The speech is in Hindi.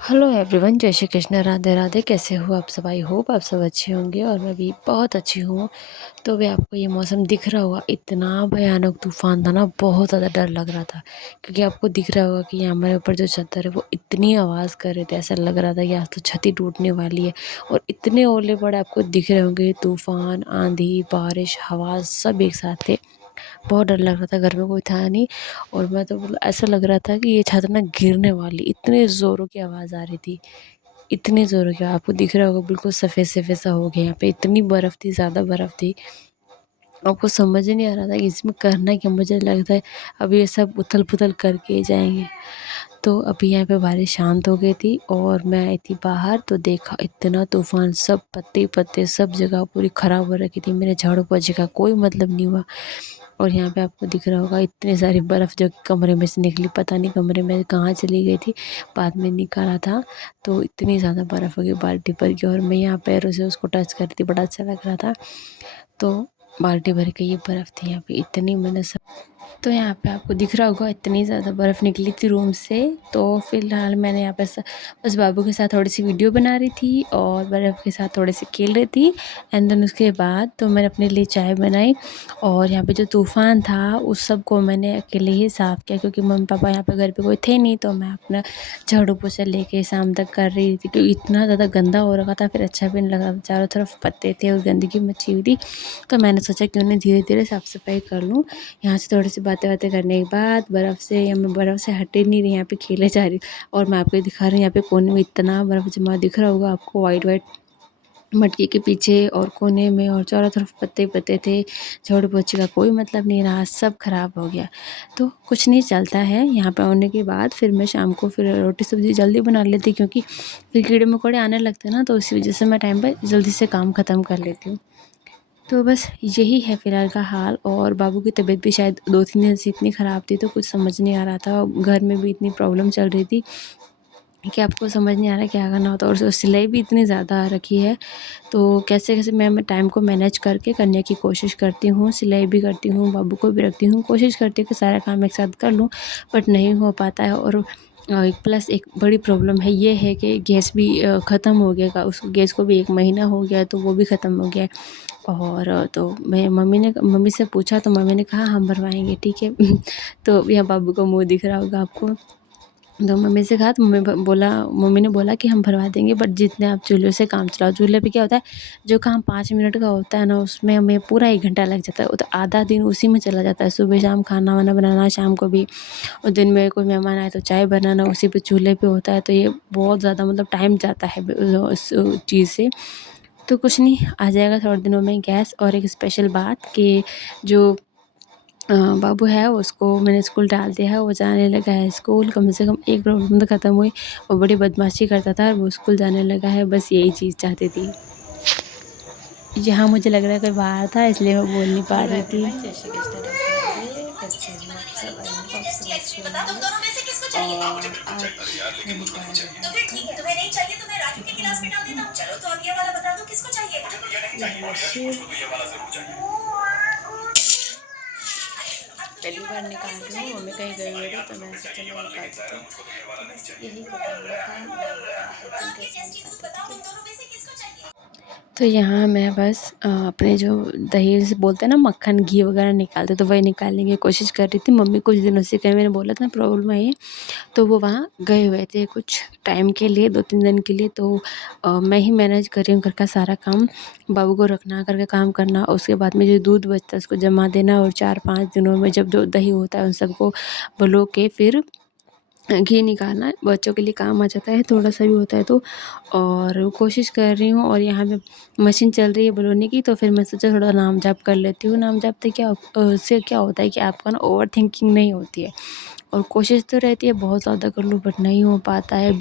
हेलो एवरीवन, जय श्री कृष्ण, राधे राधे। कैसे हो आप सब? आई होप आप सब अच्छे होंगे और मैं भी बहुत अच्छी हूँ। तो भी आपको ये मौसम दिख रहा होगा, इतना भयानक तूफान था ना, बहुत ज़्यादा डर लग रहा था। क्योंकि आपको दिख रहा होगा कि ये हमारे ऊपर जो चद्दर है वो इतनी आवाज़ कर रहे थे, ऐसा लग रहा था कि आज तो छत ही टूटने वाली है। और इतने ओले पड़े आपको दिख रहे होंगे, तूफान, आंधी, बारिश, हवा सब एक साथ थे। बहुत डर लग रहा था, घर में कोई था नहीं। और मैं तो मतलब ऐसा लग रहा था कि ये छत ना गिरने वाली, इतने ज़ोरों की आवाज़ आ रही थी, इतनी ज़ोरों की। आपको दिख रहा होगा बिल्कुल सफ़ेद सफ़ेद सा हो गया। यहाँ पे इतनी बर्फ़ थी, ज़्यादा बर्फ़ थी, आपको समझ ही नहीं आ रहा था कि इसमें करना क्या। मुझे लगता है अभी ये सब उथल पुथल करके ही जाएंगे। तो अभी यहाँ पे बारिश शांत हो गई थी और मैं आई थी बाहर, तो देखा इतना तूफान, सब पत्ते पत्ते सब जगह पूरी ख़राब हो रखी थी। मेरे झाड़ू पोछे का कोई मतलब नहीं हुआ। और यहाँ पे आपको दिख रहा होगा इतनी सारी बर्फ़ जो कि कमरे में से निकली, पता नहीं कमरे में कहाँ चली गई थी, बाद में निकाला था। तो इतनी ज़्यादा बर्फ़ हो गई बाल्टी भर के, और मैं यहाँ पैरों से उसको टच करती, बड़ा अच्छा लग रहा था। तो बाल्टी भर के ये बर्फ़ थी यहाँ पे, इतनी मैंने सब। तो यहाँ पे आपको दिख रहा होगा इतनी ज़्यादा बर्फ़ निकली थी रूम से। तो फ़िलहाल मैंने यहाँ पे बस बाबू के साथ थोड़ी सी वीडियो बना रही थी और बर्फ़ के साथ थोड़े से खेल रही थी। एंड देन उसके बाद तो मैंने अपने लिए चाय बनाई। और यहाँ पे जो तूफ़ान था उस सब को मैंने अकेले ही साफ़ किया, क्योंकि मम्मी पापा यहाँ पे घर पे कोई थे नहीं। तो मैं अपना झाड़ू पोछा लेके शाम तक कर रही थी, क्योंकि इतना ज़्यादा गंदा हो रखा था, फिर अच्छा भी नहीं लगा। चारों तरफ पत्ते थे और गंदगी मची हुई थी। तो मैंने सोचा क्यों नहीं धीरे धीरे साफ़ सफाई कर लूँ। यहाँ से थोड़ी सी बातें बातें करने के बाद बर्फ़ से, या मैं बर्फ़ से हट ही नहीं रही, यहाँ पे खेले जा रही। और मैं आपको दिखा रही हूँ, यहाँ पे कोने में इतना बर्फ़ जमा दिख रहा होगा आपको, वाइट वाइट मटकी के पीछे और कोने में, और चारों तरफ पत्ते पत्ते थे। झाड़ू पोछे का कोई मतलब नहीं रहा, सब खराब हो गया। तो कुछ नहीं, चलता है। यहाँ पे आने के बाद फिर मैं शाम को फिर रोटी सब्ज़ी जल्दी बना लेती, क्योंकि फिर कीड़े मकोड़े आने लगते हैं ना, तो इसी वजह से मैं टाइम पर जल्दी से काम ख़त्म कर लेती हूँ। तो बस यही है फ़िलहाल का हाल। और बाबू की तबीयत भी शायद 2-3 दिन से इतनी ख़राब थी, तो कुछ समझ नहीं आ रहा था। घर में भी इतनी प्रॉब्लम चल रही थी कि आपको समझ नहीं आ रहा क्या करना होता है। और सिलाई भी इतनी ज़्यादा आ रखी है, तो कैसे-कैसे मैं टाइम को मैनेज करके करने की कोशिश करती हूँ। सिलाई भी करती हूँ, बाबू को भी रखती हूँ, कोशिश करती हूँ कि सारा काम एक साथ कर लूँ, बट नहीं हो पाता है। और प्लस एक बड़ी प्रॉब्लम है, ये है कि गैस भी ख़त्म हो गया का उस गैस को भी 1 महीना हो गया है, तो वो भी ख़त्म हो गया है। और तो मैं मम्मी से पूछा, तो मम्मी ने कहा हम भरवाएँगे, ठीक है। तो यहाँ बाबू का मुँह दिख रहा होगा आपको। तो मम्मी से कहा, तो मम्मी ने बोला कि हम भरवा देंगे, बट जितने आप चूल्हे से काम चलाओ। चूल्हे पे क्या होता है, जो काम 5 मिनट का होता है ना, उसमें हमें पूरा 1 घंटा लग जाता है। वो तो आधा दिन उसी में चला जाता है, सुबह शाम खाना वाना बनाना, शाम को भी। और दिन में कोई मेहमान आए तो चाय बनाना उसी पे चूल्हे पे होता है। तो ये बहुत ज़्यादा मतलब टाइम जाता है उस चीज़ से। तो कुछ नहीं, आ जाएगा थोड़े दिनों में गैस। और एक स्पेशल बात कि जो बाबू है उसको मैंने स्कूल डाल दिया है, वो जाने लगा है स्कूल। कम से कम एक प्रॉब्लम तो ख़त्म हुई। वो बड़ी बदमाशी करता था और वो स्कूल जाने लगा है, बस यही चीज़ चाहती थी। यहाँ मुझे लग रहा है कोई बाहर था, इसलिए मैं बोल नहीं पा हेलो रही थी। एवरीवन, जय श्री कृष्ण, राधे राधे। कैसे हो आप सब? आई होप आप सब अच्छे होंगे। और आज मैं निकाल रही हूँ ये है मशीन। पहली बार निकाल रही हूँ, मम्मी कहीं गई हुई थी, तो मैं सोचा मैं निकाल देती हूँ। तो बस यही बताने का मैं आपको दिखाती हूँ कैसे निकालते, ठीक है। तो यहाँ मैं बस अपने जो दही से बोलते हैं ना, मक्खन घी वगैरह निकालते, तो वही निकालने की कोशिश कर रही थी। मम्मी कुछ दिनों से कहीं, मैंने बोला था प्रॉब्लम है ये, तो वो वहाँ गए हुए थे कुछ टाइम के लिए, 2-3 दिन के लिए। तो मैं ही मैनेज कर रही हूँ घर का सारा काम, बाबू को रखना, घर का काम करना, उसके बाद में जो दूध बचता है उसको जमा देना, और 4-5 दिनों में जब जो दही होता है उन सबको बलो के फिर घी निकालना बच्चों के लिए काम आ जाता है, थोड़ा सा भी होता है तो। और कोशिश कर रही हूँ। और यहाँ पे मशीन चल रही है बलौने की, तो फिर मैं सोचा थोड़ा नाम जाप कर लेती हूँ। नाम जाप से क्या होता है कि आपका ना ओवर थिंकिंग नहीं होती है। और कोशिश तो रहती है बहुत ज़्यादा कर लूँ, बट नहीं हो पाता है।